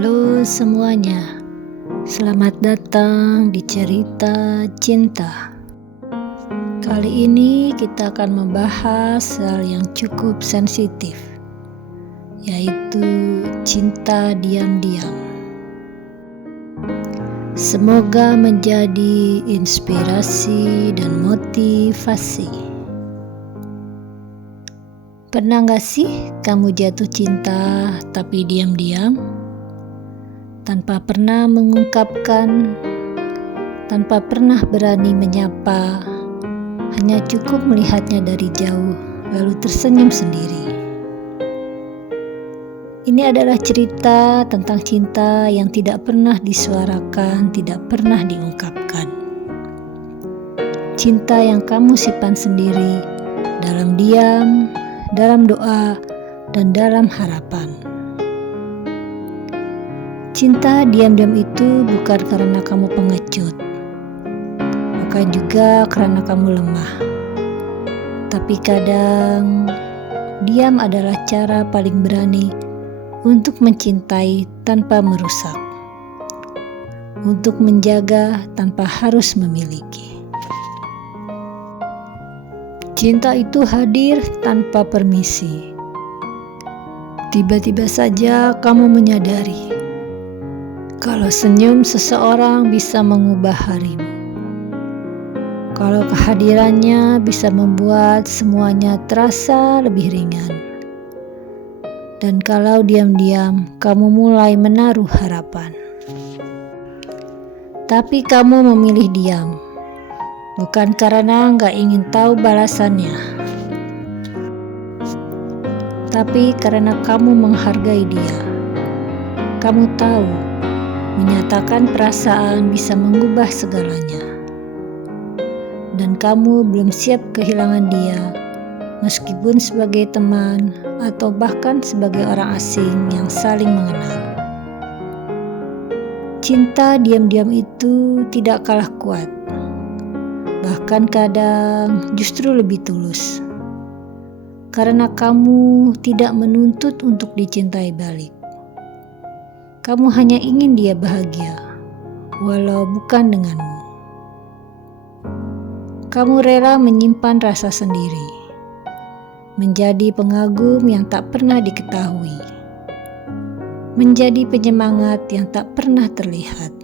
Halo semuanya, selamat datang di cerita cinta. Kali ini kita akan membahas hal yang cukup sensitif, yaitu cinta diam-diam. Semoga menjadi inspirasi dan motivasi. Pernah gak sih kamu jatuh cinta tapi diam-diam? Tanpa pernah mengungkapkan, tanpa pernah berani menyapa, hanya cukup melihatnya dari jauh, lalu tersenyum sendiri. Ini adalah cerita tentang cinta yang tidak pernah disuarakan, tidak pernah diungkapkan. Cinta yang kamu simpan sendiri, dalam diam, dalam doa, dan dalam harapan. Cinta diam-diam itu bukan karena kamu pengecut, bukan juga karena kamu lemah. Tapi kadang, diam adalah cara paling berani untuk mencintai tanpa merusak, untuk menjaga tanpa harus memiliki. Cinta itu hadir tanpa permisi. Tiba-tiba saja kamu menyadari kalau senyum seseorang bisa mengubah harimu. Kalau kehadirannya bisa membuat semuanya terasa lebih ringan. Dan kalau diam-diam kamu mulai menaruh harapan. Tapi kamu memilih diam, bukan karena gak ingin tahu balasannya, tapi karena kamu menghargai dia. Kamu tahu, menyatakan perasaan bisa mengubah segalanya. Dan kamu belum siap kehilangan dia, meskipun sebagai teman atau bahkan sebagai orang asing yang saling mengenal. Cinta diam-diam itu tidak kalah kuat, bahkan kadang justru lebih tulus. Karena kamu tidak menuntut untuk dicintai balik. Kamu hanya ingin dia bahagia, walau bukan denganmu. Kamu rela menyimpan rasa sendiri, menjadi pengagum yang tak pernah diketahui, menjadi penyemangat yang tak pernah terlihat,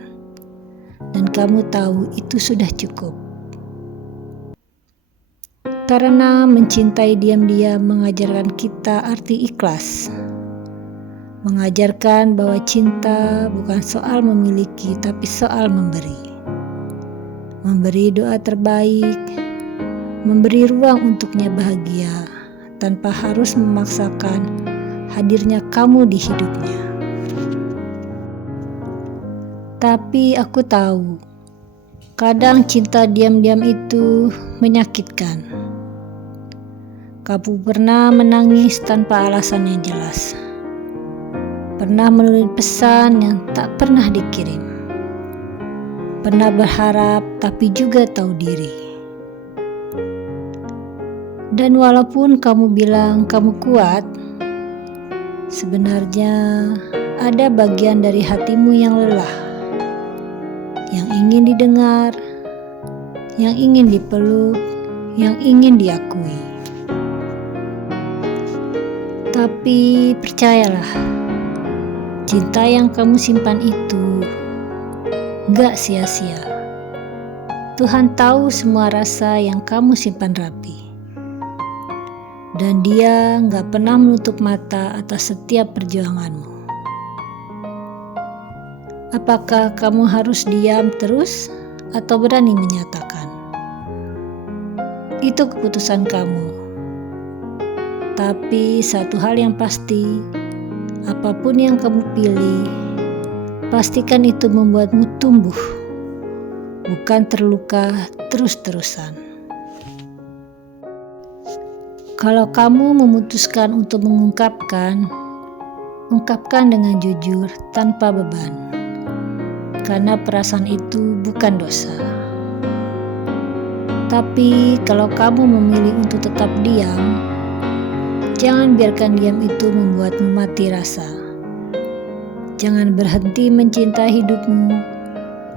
dan kamu tahu itu sudah cukup. Karena mencintai diam-diam mengajarkan kita arti ikhlas. Mengajarkan bahwa cinta bukan soal memiliki, tapi soal memberi. Memberi doa terbaik, memberi ruang untuknya bahagia, tanpa harus memaksakan hadirnya kamu di hidupnya. Tapi aku tahu, kadang cinta diam-diam itu menyakitkan. Kamu pernah menangis tanpa alasan yang jelas. Pernah menulis pesan yang tak pernah dikirim. Pernah berharap tapi juga tahu diri. Dan walaupun kamu bilang kamu kuat, sebenarnya ada bagian dari hatimu yang lelah, yang ingin didengar, yang ingin dipeluk, yang ingin diakui. Tapi percayalah, cinta yang kamu simpan itu gak sia-sia. Tuhan tahu semua rasa yang kamu simpan rapi. Dan Dia gak pernah menutup mata atas setiap perjuanganmu. Apakah kamu harus diam terus atau berani menyatakan? Itu keputusan kamu. Tapi satu hal yang pasti, apapun yang kamu pilih, pastikan itu membuatmu tumbuh, bukan terluka terus-terusan. Kalau kamu memutuskan untuk mengungkapkan, ungkapkan dengan jujur tanpa beban, karena perasaan itu bukan dosa. Tapi kalau kamu memilih untuk tetap diam, jangan biarkan diam itu membuatmu mati rasa. Jangan berhenti mencintai hidupmu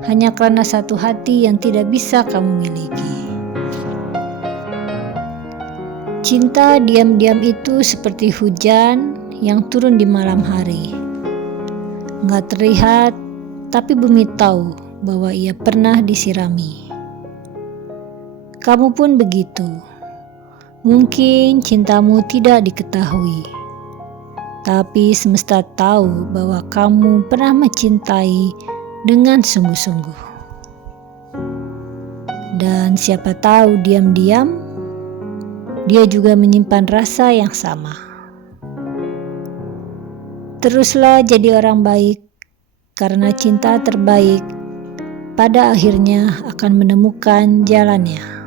hanya karena satu hati yang tidak bisa kamu miliki. Cinta diam-diam itu seperti hujan yang turun di malam hari. Nggak terlihat, tapi bumi tahu bahwa ia pernah disirami. Kamu pun begitu. Mungkin cintamu tidak diketahui, tapi semesta tahu bahwa kamu pernah mencintai dengan sungguh-sungguh. Dan siapa tahu diam-diam, dia juga menyimpan rasa yang sama. Teruslah jadi orang baik, karena cinta terbaik pada akhirnya akan menemukan jalannya.